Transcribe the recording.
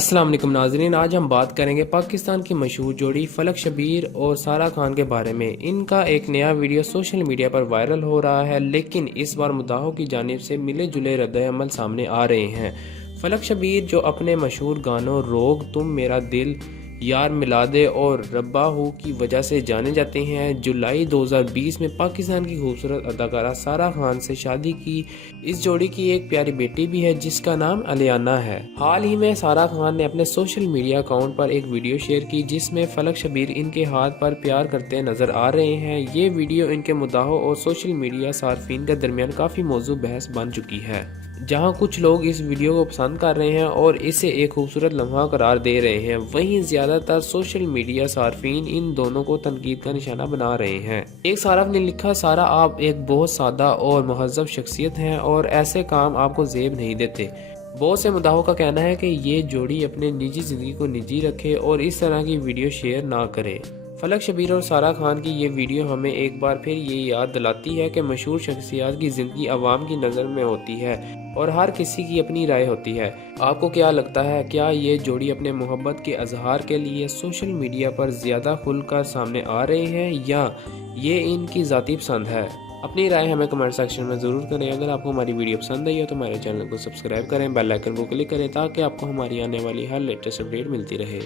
अस्सलाम वालेकुम नाज़रीन, आज हम बात करेंगे पाकिस्तान की मशहूर जोड़ी फलक शबीर और सारा खान के बारे में। इनका एक नया वीडियो सोशल मीडिया पर वायरल हो रहा है, लेकिन इस बार मुद्दाहों की जानिब से मिले जुले रद्द-ए-अमल सामने आ रहे हैं। फलक शबीर जो अपने मशहूर गानों रोग, तुम मेरा दिल, यार मिला दे और रब्बा हूँ की वजह से जाने जाते हैं, जुलाई 2020 में पाकिस्तान की खूबसूरत अदाकारा सारा खान से शादी की। इस जोड़ी की एक प्यारी बेटी भी है जिसका नाम अलियाना है। हाल ही में सारा खान ने अपने सोशल मीडिया अकाउंट पर एक वीडियो शेयर की जिसमें फलक शबीर इनके हाथ पर प्यार करते नजर आ रहे हैं। ये वीडियो इनके मुद्दाहों और सोशल मीडिया सार्फिन के दरमियान काफी मौजू बहस बन चुकी है, जहां कुछ लोग इस वीडियो को पसंद कर रहे हैं और इसे एक खूबसूरत लम्हा करार दे रहे हैं। वहीं ज्यादातर सोशल मीडिया सार्फिन इन दोनों को तनकीद का निशाना बना रहे हैं। एक सारफ ने लिखा, सारा आप एक बहुत सादा और महजब शख्सियत हैं और ऐसे काम आपको जेब नहीं देते। बहुत से मुद्दाहों का कहना है कि ये जोड़ी अपने निजी जिंदगी को निजी रखे और इस तरह की वीडियो शेयर ना करे। फलक शबीर और सारा खान की ये वीडियो हमें एक बार फिर ये याद दिलाती है कि मशहूर शख्सियत की ज़िंदगी आवाम की नज़र में होती है और हर किसी की अपनी राय होती है। आपको क्या लगता है, क्या ये जोड़ी अपने मोहब्बत के इजहार के लिए सोशल मीडिया पर ज़्यादा खुलकर सामने आ रहे हैं या ये इनकी ज़ाती पसंद है? अपनी राय हमें कमेंट सेक्शन में ज़रूर करें। अगर आपको हमारी वीडियो पसंद आई हो तो हमारे चैनल को सब्सक्राइब करें, बेल आइकन को क्लिक करें ताकि आपको हमारी आने वाली हर लेटेस्ट अपडेट मिलती रहे।